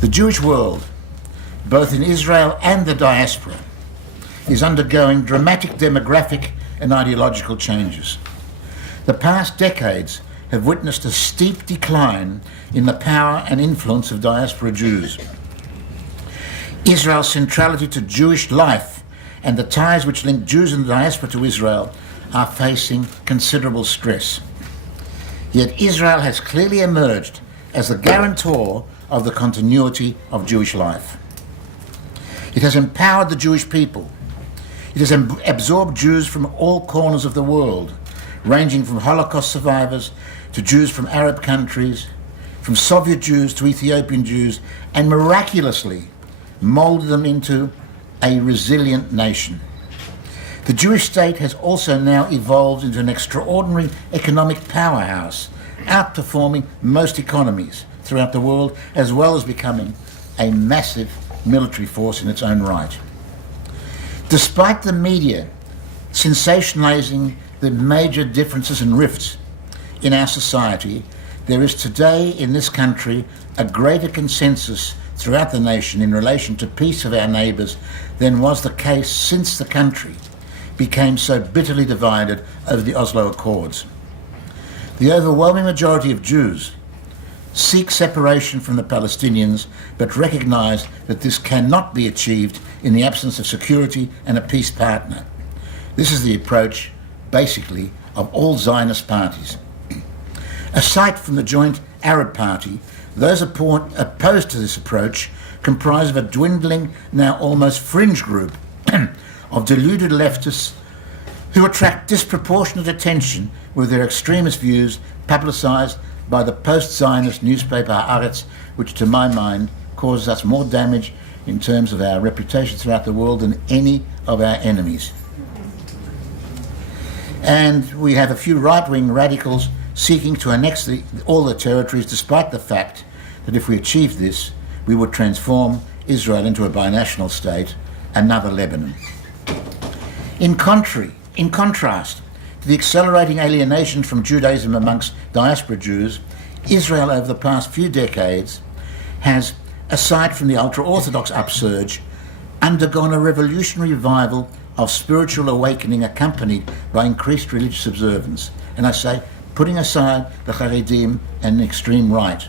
The Jewish world, both in Israel and the diaspora, is undergoing dramatic demographic and ideological changes. The past decades have witnessed a steep decline in the power and influence of diaspora Jews. Israel's centrality to Jewish life and the ties which link Jews in the diaspora to Israel are facing considerable stress. Yet Israel has clearly emerged as the guarantor of the continuity of Jewish life. It has empowered the Jewish people. It has absorbed Jews from all corners of the world, ranging from Holocaust survivors to Jews from Arab countries, from Soviet Jews to Ethiopian Jews, and miraculously molded them into a resilient nation. The Jewish state has also now evolved into an extraordinary economic powerhouse, outperforming most economies throughout the world, as well as becoming a massive military force in its own right. Despite the media sensationalizing the major differences and rifts in our society, there is today in this country a greater consensus throughout the nation in relation to peace of our neighbours than was the case since the country became so bitterly divided over the Oslo Accords. The overwhelming majority of Jews seek separation from the Palestinians, but recognise that this cannot be achieved in the absence of security and a peace partner. This is the approach, basically, of all Zionist parties. Aside from the joint Arab Party, those opposed to this approach comprise of a dwindling, now almost fringe group of deluded leftists who attract disproportionate attention with their extremist views publicised by the post-Zionist newspaper Haaretz, which to my mind causes us more damage in terms of our reputation throughout the world than any of our enemies. And we have a few right-wing radicals seeking to annex all the territories, despite the fact that if we achieve this, we would transform Israel into a binational state, another Lebanon. In contrast to the accelerating alienation from Judaism amongst diaspora Jews, Israel over the past few decades has, aside from the ultra-Orthodox upsurge, undergone a revolutionary revival of spiritual awakening accompanied by increased religious observance. And I say, putting aside the Haredim and the extreme right.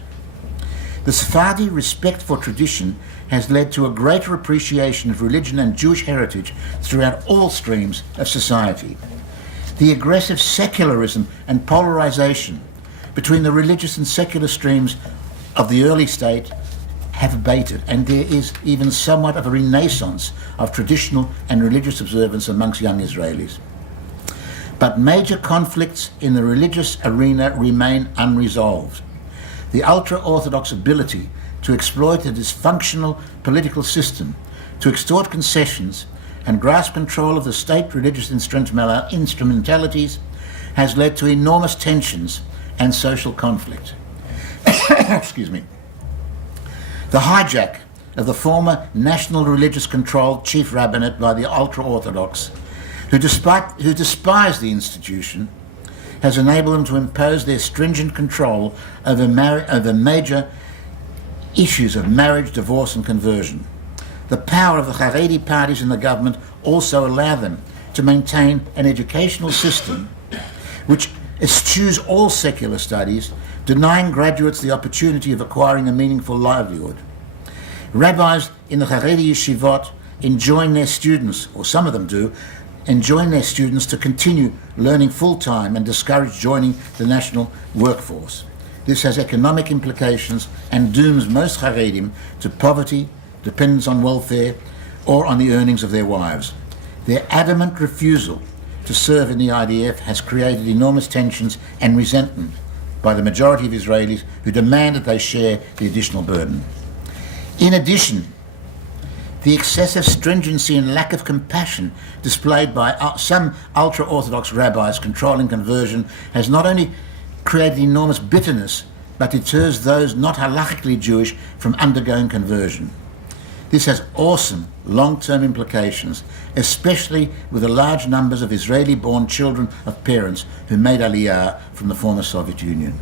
The Sephardi respect for tradition has led to a greater appreciation of religion and Jewish heritage throughout all streams of society. The aggressive secularism and polarization between the religious and secular streams of the early state have abated, and there is even somewhat of a renaissance of traditional and religious observance amongst young Israelis. But major conflicts in the religious arena remain unresolved. The ultra-Orthodox ability to exploit a dysfunctional political system, to extort concessions and grasp control of the state religious instrumentalities has led to enormous tensions and social conflict. Excuse me. The hijack of the former national religious controlled chief rabbinate by the ultra-Orthodox, who despise the institution, has enabled them to impose their stringent control over major issues of marriage, divorce and conversion. The power of the Haredi parties in the government also allow them to maintain an educational system which eschews all secular studies, denying graduates the opportunity of acquiring a meaningful livelihood. Rabbis in the Haredi yeshivot enjoin their students, or some of them do, enjoin their students to continue learning full-time and discourage joining the national workforce. This has economic implications and dooms most Haredim to poverty, dependence on welfare, or on the earnings of their wives. Their adamant refusal to serve in the IDF has created enormous tensions and resentment by the majority of Israelis who demand that they share the additional burden. In addition, the excessive stringency and lack of compassion displayed by some ultra-Orthodox rabbis controlling conversion has not only created enormous bitterness, but deters those not halachically Jewish from undergoing conversion. This has awesome long-term implications, especially with the large numbers of Israeli-born children of parents who made Aliyah from the former Soviet Union.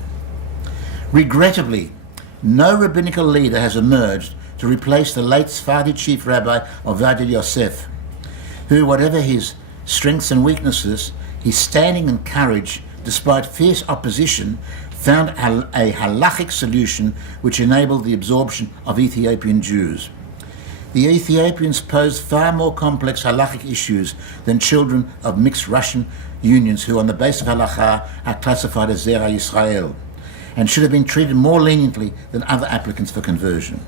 Regrettably, no rabbinical leader has emerged to replace the late Sephardi chief rabbi Ovadia Yosef, who, whatever his strengths and weaknesses, his standing and courage, despite fierce opposition, found a halachic solution which enabled the absorption of Ethiopian Jews. The Ethiopians posed far more complex halachic issues than children of mixed Russian unions who, on the basis of halacha, are classified as Zera Yisrael, and should have been treated more leniently than other applicants for conversion.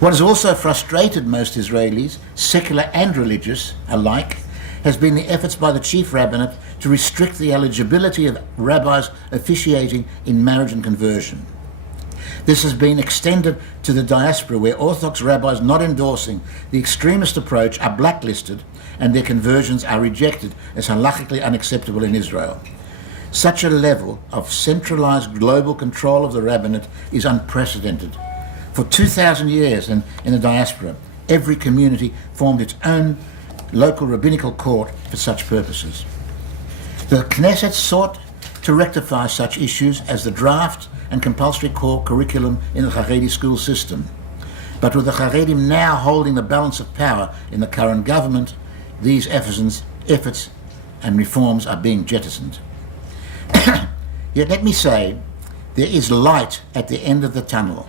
What has also frustrated most Israelis, secular and religious alike, has been the efforts by the chief rabbinate to restrict the eligibility of rabbis officiating in marriage and conversion. This has been extended to the diaspora, where Orthodox rabbis not endorsing the extremist approach are blacklisted and their conversions are rejected as halachically unacceptable in Israel. Such a level of centralized global control of the rabbinate is unprecedented. For 2,000 years in the diaspora, every community formed its own local rabbinical court for such purposes. The Knesset sought to rectify such issues as the draft and compulsory core curriculum in the Haredi school system. But with the Haredim now holding the balance of power in the current government, these efforts and reforms are being jettisoned. Yet let me say, there is light at the end of the tunnel.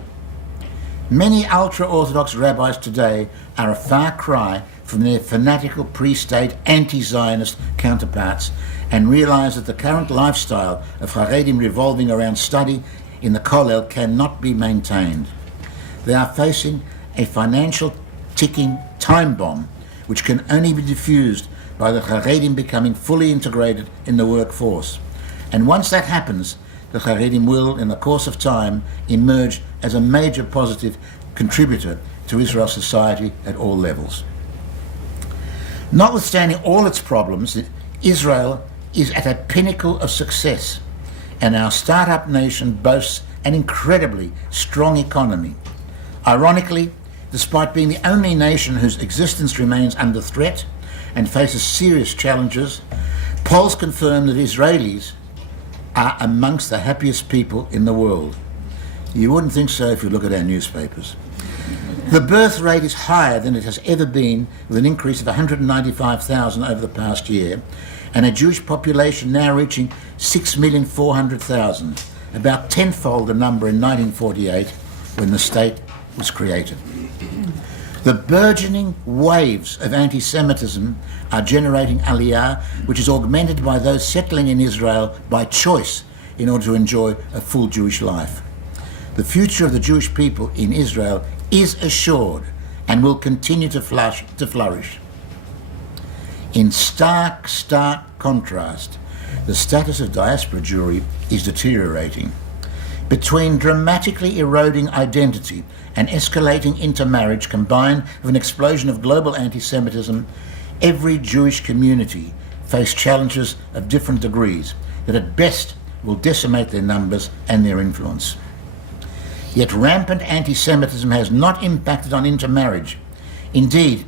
Many ultra-Orthodox rabbis today are a far cry from their fanatical pre-state anti-Zionist counterparts and realize that the current lifestyle of Haredim revolving around study in the Kollel cannot be maintained. They are facing a financial ticking time bomb which can only be diffused by the Haredim becoming fully integrated in the workforce. And once that happens, the Haredim will, in the course of time, emerge as a major positive contributor to Israel's society at all levels. Notwithstanding all its problems, Israel is at a pinnacle of success, and our startup nation boasts an incredibly strong economy. Ironically, despite being the only nation whose existence remains under threat and faces serious challenges, polls confirm that Israelis are amongst the happiest people in the world. You wouldn't think so if you look at our newspapers. The birth rate is higher than it has ever been, with an increase of 195,000 over the past year, and a Jewish population now reaching 6,400,000, about tenfold the number in 1948 when the state was created. The burgeoning waves of anti-Semitism are generating aliyah, which is augmented by those settling in Israel by choice in order to enjoy a full Jewish life. The future of the Jewish people in Israel is assured and will continue to flourish. In stark contrast, the status of Diaspora Jewry is deteriorating. Between dramatically eroding identity and escalating intermarriage combined with an explosion of global anti-Semitism, every Jewish community face challenges of different degrees that at best will decimate their numbers and their influence. Yet rampant anti-Semitism has not impacted on intermarriage. Indeed,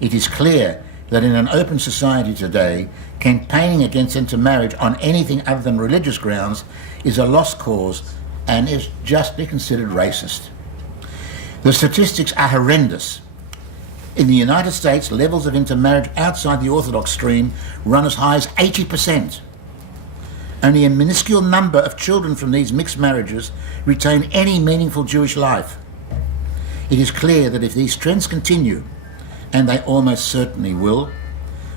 it is clear that in an open society today, campaigning against intermarriage on anything other than religious grounds is a lost cause and is justly considered racist. The statistics are horrendous. In the United States, levels of intermarriage outside the Orthodox stream run as high as 80%. Only a minuscule number of children from these mixed marriages retain any meaningful Jewish life. It is clear that if these trends continue, and they almost certainly will,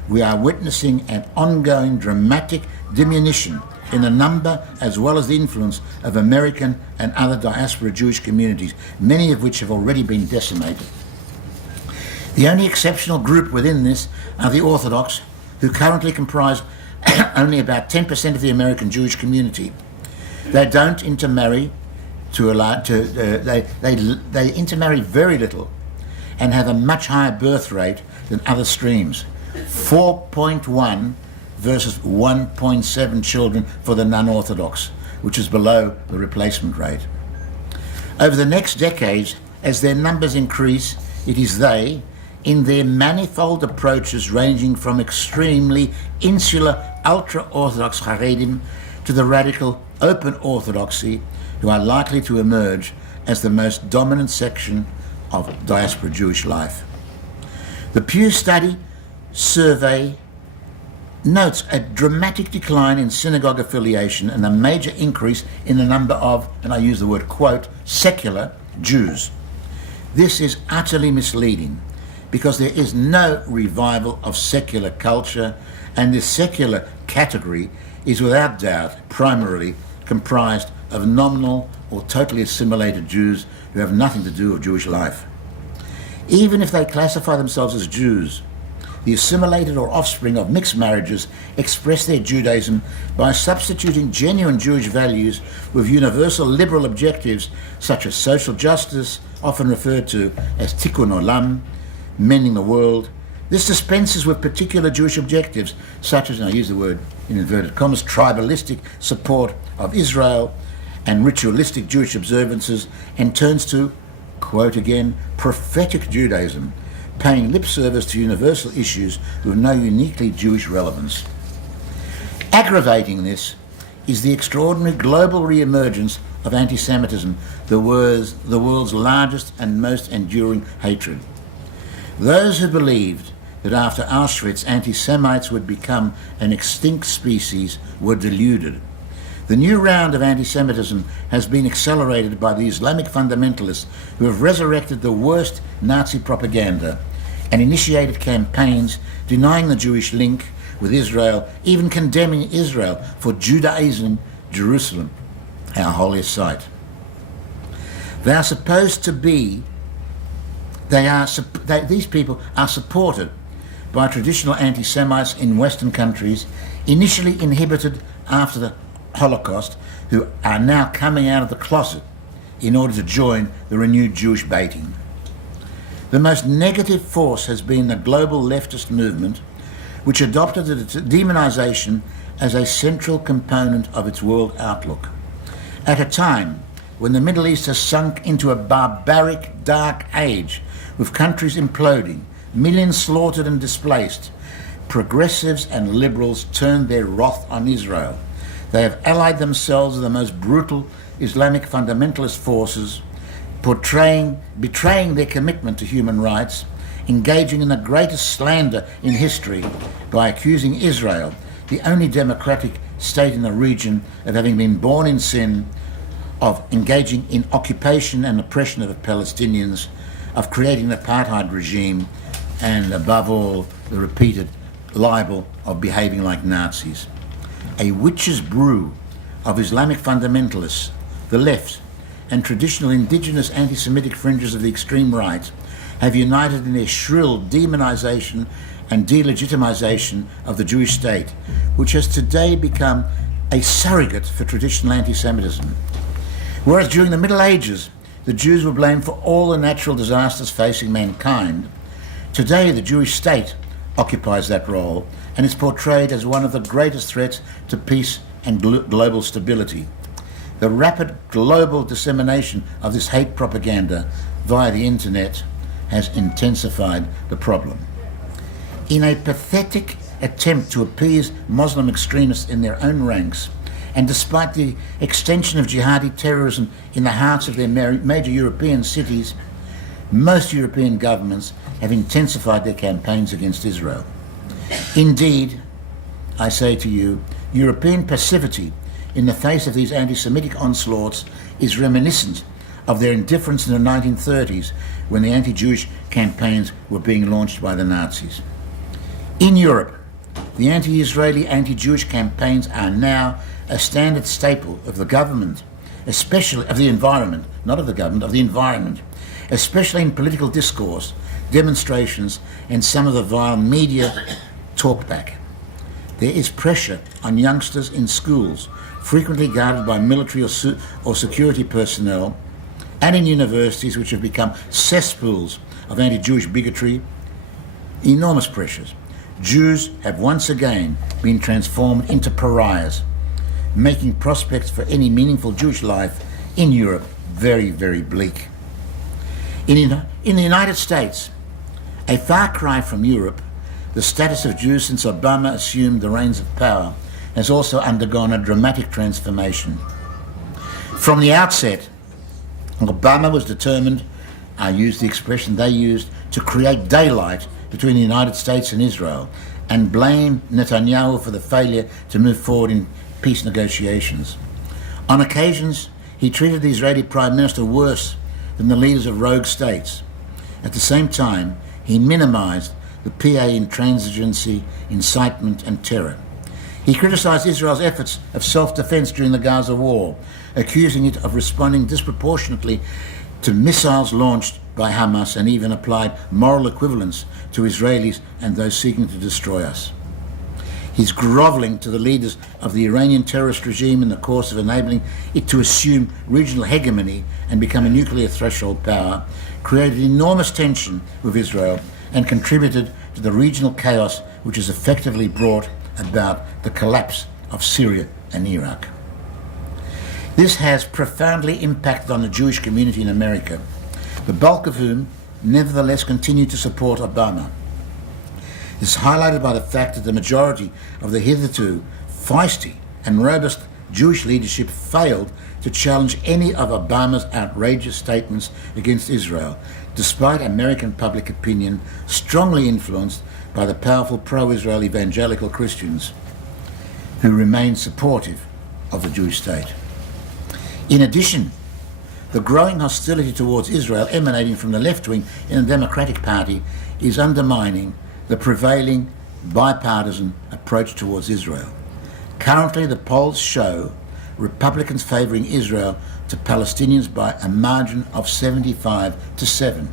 we are witnessing an ongoing dramatic diminution in the number as well as the influence of American and other diaspora Jewish communities, many of which have already been decimated. The only exceptional group within this are the Orthodox, who currently comprise only about 10% of the American Jewish community. They don't intermarry they intermarry very little and have a much higher birth rate than other streams, 4.1 versus 1.7 children for the non-Orthodox, which is below the replacement rate. Over the next decades, as their numbers increase, it is they, in their manifold approaches ranging from extremely insular ultra-Orthodox Haredim to the radical open Orthodoxy, who are likely to emerge as the most dominant section of diaspora Jewish life. The Pew Study survey notes a dramatic decline in synagogue affiliation and a major increase in the number of, and I use the word quote, secular Jews. This is utterly misleading because there is no revival of secular culture, and this secular category is without doubt primarily comprised of nominal or totally assimilated Jews who have nothing to do with Jewish life. Even if they classify themselves as Jews, the assimilated or offspring of mixed marriages express their Judaism by substituting genuine Jewish values with universal liberal objectives such as social justice, often referred to as tikkun olam, mending the world. This dispenses with particular Jewish objectives such as, and I use the word in inverted commas, tribalistic support of Israel and ritualistic Jewish observances, and turns to, quote again, prophetic Judaism, paying lip service to universal issues with no uniquely Jewish relevance. Aggravating this is the extraordinary global re-emergence of anti-Semitism, the world's largest and most enduring hatred. Those who believed that after Auschwitz anti-Semites would become an extinct species were deluded. The new round of anti-Semitism has been accelerated by the Islamic fundamentalists who have resurrected the worst Nazi propaganda and initiated campaigns denying the Jewish link with Israel, even condemning Israel for Judaizing Jerusalem, our holiest site. These people are supported by traditional anti-Semites in Western countries, initially inhibited after the Holocaust, who are now coming out of the closet in order to join the renewed Jewish baiting. The most negative force has been the global leftist movement, which adopted the demonization as a central component of its world outlook. At a time when the Middle East has sunk into a barbaric, dark age, with countries imploding, millions slaughtered and displaced, progressives and liberals turned their wrath on Israel. They have allied themselves with the most brutal Islamic fundamentalist forces, betraying their commitment to human rights, engaging in the greatest slander in history by accusing Israel, the only democratic state in the region, of having been born in sin, of engaging in occupation and oppression of the Palestinians, of creating an apartheid regime, and above all, the repeated libel of behaving like Nazis. A witch's brew of Islamic fundamentalists, the left, and traditional indigenous anti-Semitic fringes of the extreme right have united in their shrill demonization and delegitimization of the Jewish state, which has today become a surrogate for traditional anti-Semitism. Whereas during the Middle Ages, the Jews were blamed for all the natural disasters facing mankind, today the Jewish state occupies that role and is portrayed as one of the greatest threats to peace and global stability. The rapid global dissemination of this hate propaganda via the internet has intensified the problem. In a pathetic attempt to appease Muslim extremists in their own ranks, and despite the extension of jihadi terrorism in the hearts of their major European cities, most European governments have intensified their campaigns against Israel. Indeed, I say to you, European passivity in the face of these anti-Semitic onslaughts is reminiscent of their indifference in the 1930s when the anti-Jewish campaigns were being launched by the Nazis. In Europe, the anti-Israeli, anti-Jewish campaigns are now a standard staple of the government, especially of the environment, not of the government, of the environment, especially in political discourse, demonstrations, and some of the vile media talkback. There is pressure on youngsters in schools, frequently guarded by military or security personnel, and in universities, which have become cesspools of anti-Jewish bigotry. Enormous pressures. Jews have once again been transformed into pariahs, making prospects for any meaningful Jewish life in Europe very, very bleak. In the United States, a far cry from Europe, the status of Jews since Obama assumed the reins of power has also undergone a dramatic transformation. From the outset, Obama was determined, I use the expression they used, to create daylight between the United States and Israel and blame Netanyahu for the failure to move forward in peace negotiations. On occasions, he treated the Israeli Prime Minister worse than the leaders of rogue states. At the same time, he minimized the PA intransigency, incitement and terror. He criticized Israel's efforts of self-defense during the Gaza war, accusing it of responding disproportionately to missiles launched by Hamas, and even applied moral equivalence to Israelis and those seeking to destroy us. His groveling to the leaders of the Iranian terrorist regime in the course of enabling it to assume regional hegemony and become a nuclear threshold power created enormous tension with Israel and contributed to the regional chaos which has effectively brought about the collapse of Syria and Iraq. This has profoundly impacted on the Jewish community in America, the bulk of whom nevertheless continue to support Obama. This is highlighted by the fact that the majority of the hitherto feisty and robust Jewish leadership failed to challenge any of Obama's outrageous statements against Israel, despite American public opinion strongly influenced by the powerful pro-Israel evangelical Christians who remain supportive of the Jewish state. In addition, the growing hostility towards Israel emanating from the left wing in the Democratic Party is undermining the prevailing bipartisan approach towards Israel. Currently, the polls show Republicans favoring Israel to Palestinians by a margin of 75-7,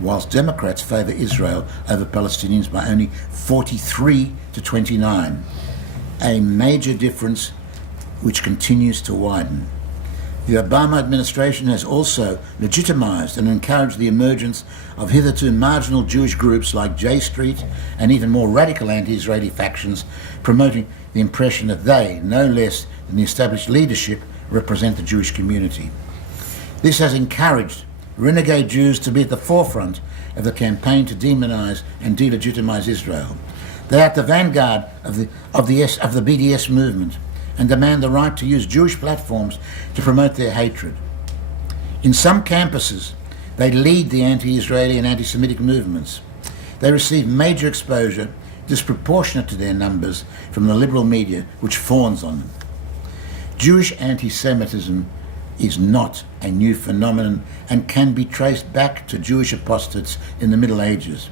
whilst Democrats favor Israel over Palestinians by only 43-29, a major difference which continues to widen. The Obama administration has also legitimized and encouraged the emergence of hitherto marginal Jewish groups like J Street and even more radical anti-Israeli factions, promoting the impression that they, no less than the established leadership, represent the Jewish community. This has encouraged renegade Jews to be at the forefront of the campaign to demonize and delegitimize Israel. They are at the vanguard of the BDS movement and demand the right to use Jewish platforms to promote their hatred. In some campuses, they lead the anti-Israeli and anti-Semitic movements. They receive major exposure, disproportionate to their numbers, from the liberal media, which fawns on them. Jewish anti-Semitism is not a new phenomenon and can be traced back to Jewish apostates in the Middle Ages.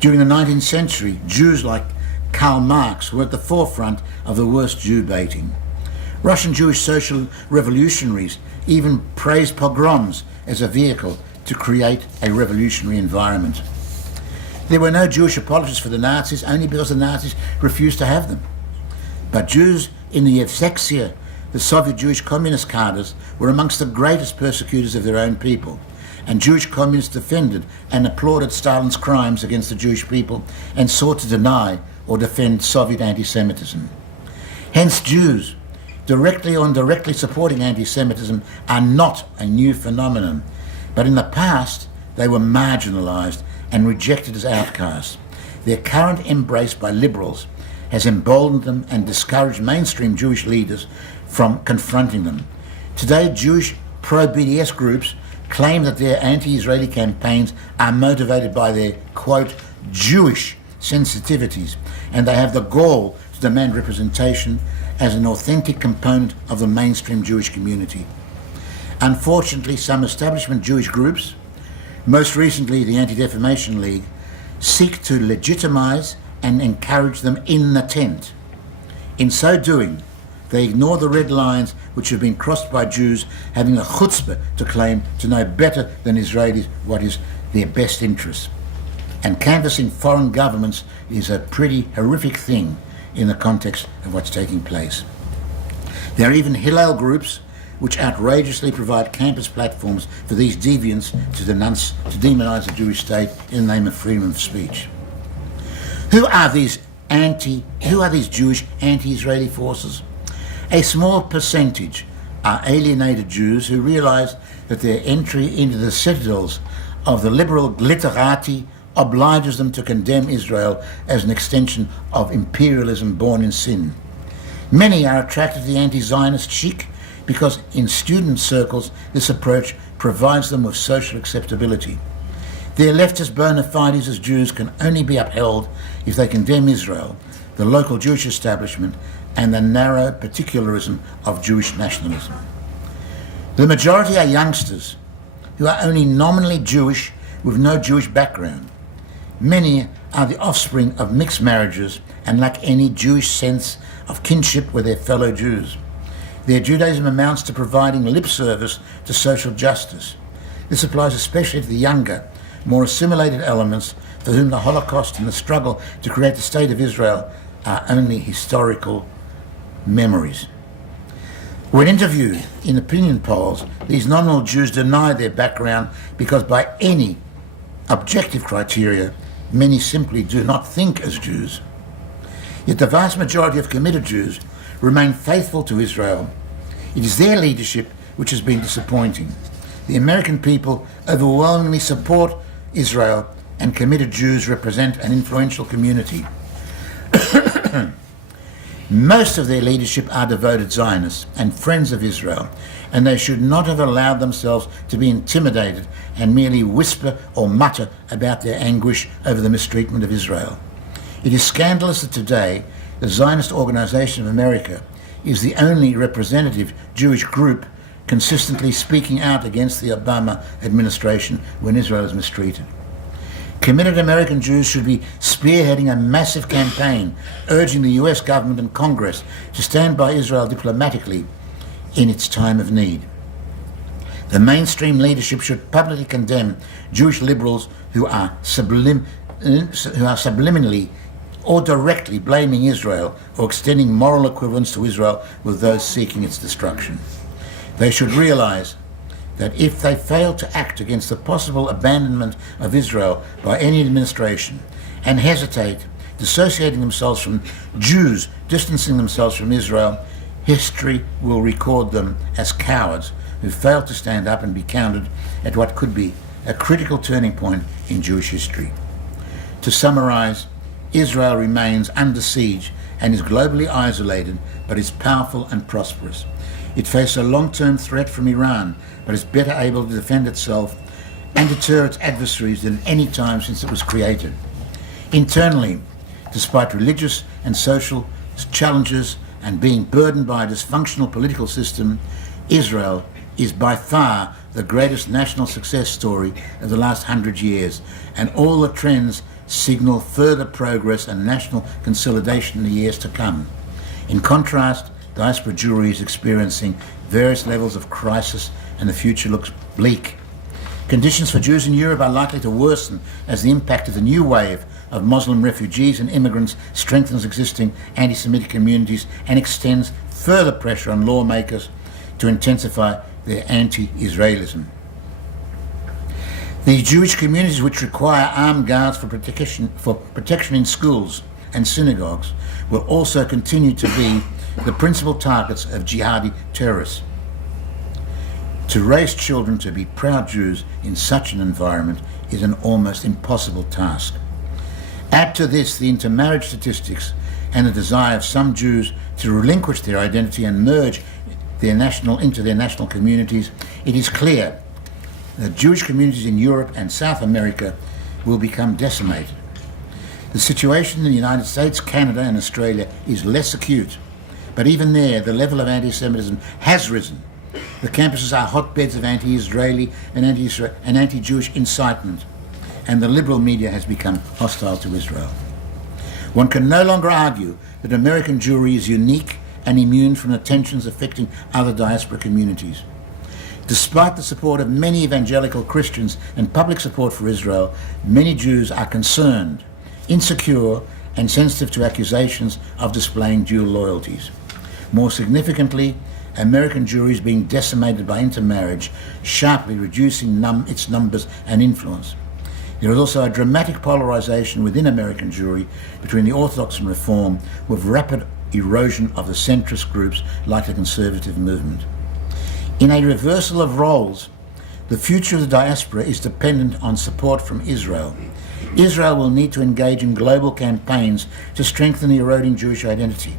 During the 19th century, Jews like Karl Marx were at the forefront of the worst Jew baiting. Russian Jewish social revolutionaries even praised pogroms as a vehicle to create a revolutionary environment. There were no Jewish apologists for the Nazis only because the Nazis refused to have them. But Jews in the Yevsektia, the Soviet Jewish communist cadres, were amongst the greatest persecutors of their own people, and Jewish communists defended and applauded Stalin's crimes against the Jewish people and sought to deny or defend Soviet anti-Semitism. Hence, Jews, directly or indirectly supporting anti-Semitism, are not a new phenomenon, but in the past they were marginalized and rejected as outcasts. Their current embrace by liberals has emboldened them and discouraged mainstream Jewish leaders from confronting them. Today, Jewish pro-BDS groups claim that their anti-Israeli campaigns are motivated by their, quote, Jewish sensitivities, and they have the gall to demand representation as an authentic component of the mainstream Jewish community. Unfortunately, some establishment Jewish groups, most recently the Anti-Defamation League, seek to legitimize and encourage them in the tent. In so doing, they ignore the red lines which have been crossed by Jews having the chutzpah to claim to know better than Israelis what is their best interest. And canvassing foreign governments is a pretty horrific thing in the context of what's taking place. There are even Hillel groups which outrageously provide campus platforms for these deviants to demonize the Jewish state in the name of freedom of speech. Who are these Jewish anti-Israeli forces? A small percentage are alienated Jews who realize that their entry into the citadels of the liberal glitterati obliges them to condemn Israel as an extension of imperialism born in sin. Many are attracted to the anti-Zionist chic because in student circles this approach provides them with social acceptability. Their leftist bona fides as Jews can only be upheld if they condemn Israel, the local Jewish establishment, and the narrow particularism of Jewish nationalism. The majority are youngsters who are only nominally Jewish with no Jewish background. Many are the offspring of mixed marriages and lack any Jewish sense of kinship with their fellow Jews. Their Judaism amounts to providing lip service to social justice. This applies especially to the younger, more assimilated elements for whom the Holocaust and the struggle to create the State of Israel are only historical memories. When interviewed in opinion polls, these nominal Jews deny their background because by any objective criteria, many simply do not think as Jews. Yet the vast majority of committed Jews remain faithful to Israel. It is their leadership which has been disappointing. The American people overwhelmingly support Israel, and committed Jews represent an influential community. Most of their leadership are devoted Zionists and friends of Israel, and they should not have allowed themselves to be intimidated and merely whisper or mutter about their anguish over the mistreatment of Israel. It is scandalous that today the Zionist Organization of America is the only representative Jewish group consistently speaking out against the Obama administration when Israel is mistreated. Committed American Jews should be spearheading a massive campaign urging the US government and Congress to stand by Israel diplomatically in its time of need. The mainstream leadership should publicly condemn Jewish liberals who are subliminally or directly blaming Israel or extending moral equivalence to Israel with those seeking its destruction. They should realize that if they fail to act against the possible abandonment of Israel by any administration and hesitate, dissociating themselves from Jews, distancing themselves from Israel, history will record them as cowards who failed to stand up and be counted at what could be a critical turning point in Jewish history. To summarize, Israel remains under siege and is globally isolated, but is powerful and prosperous. It faces a long-term threat from Iran, but is better able to defend itself and deter its adversaries than any time since it was created. Internally, despite religious and social challenges and being burdened by a dysfunctional political system, Israel is by far the greatest national success story of the last 100 years, and all the trends signal further progress and national consolidation in the years to come. In contrast, Diaspora Jewry is experiencing various levels of crisis and the future looks bleak. Conditions for Jews in Europe are likely to worsen as the impact of the new wave of Muslim refugees and immigrants strengthens existing anti-Semitic communities and extends further pressure on lawmakers to intensify their anti-Israelism. The Jewish communities which require armed guards for protection in schools and synagogues will also continue to be the principal targets of jihadi terrorists. To raise children to be proud Jews in such an environment is an almost impossible task. Add to this the intermarriage statistics and the desire of some Jews to relinquish their identity and merge into their national communities, it is clear that Jewish communities in Europe and South America will become decimated. The situation in the United States, Canada and Australia is less acute, but even there the level of anti-Semitism has risen. The campuses are hotbeds of anti-Israeli and anti-Jewish incitement, and the liberal media has become hostile to Israel. One can no longer argue that American Jewry is unique and immune from the tensions affecting other diaspora communities. Despite the support of many evangelical Christians and public support for Israel, many Jews are concerned, insecure, and sensitive to accusations of displaying dual loyalties. More significantly, American Jewry is being decimated by intermarriage, sharply reducing its numbers and influence. There is also a dramatic polarization within American Jewry between the Orthodox and Reform, with rapid erosion of the centrist groups like the conservative movement. In a reversal of roles, the future of the diaspora is dependent on support from Israel. Israel will need to engage in global campaigns to strengthen the eroding Jewish identity.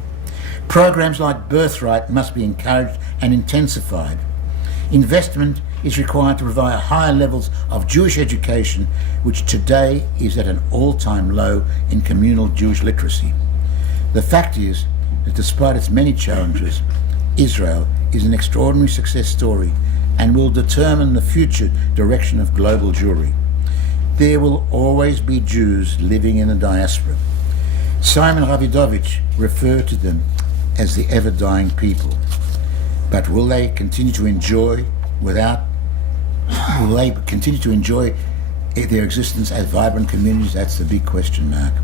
Programs like Birthright must be encouraged and intensified. Investment is required to provide higher levels of Jewish education, which today is at an all-time low in communal Jewish literacy. The fact is that despite its many challenges, Israel is an extraordinary success story and will determine the future direction of global Jewry. There will always be Jews living in the diaspora. Simon Ravidovich referred to them as the ever-dying people. But will they continue to enjoy their existence as vibrant communities? That's the big question mark.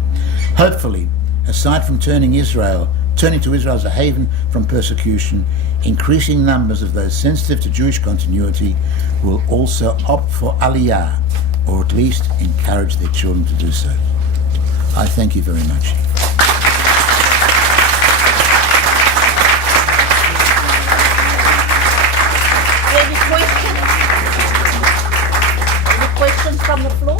Hopefully, aside from turning to Israel as a haven from persecution, increasing numbers of those sensitive to Jewish continuity will also opt for Aliyah, or at least encourage their children to do so. I thank you very much. Any questions? Any questions from the floor?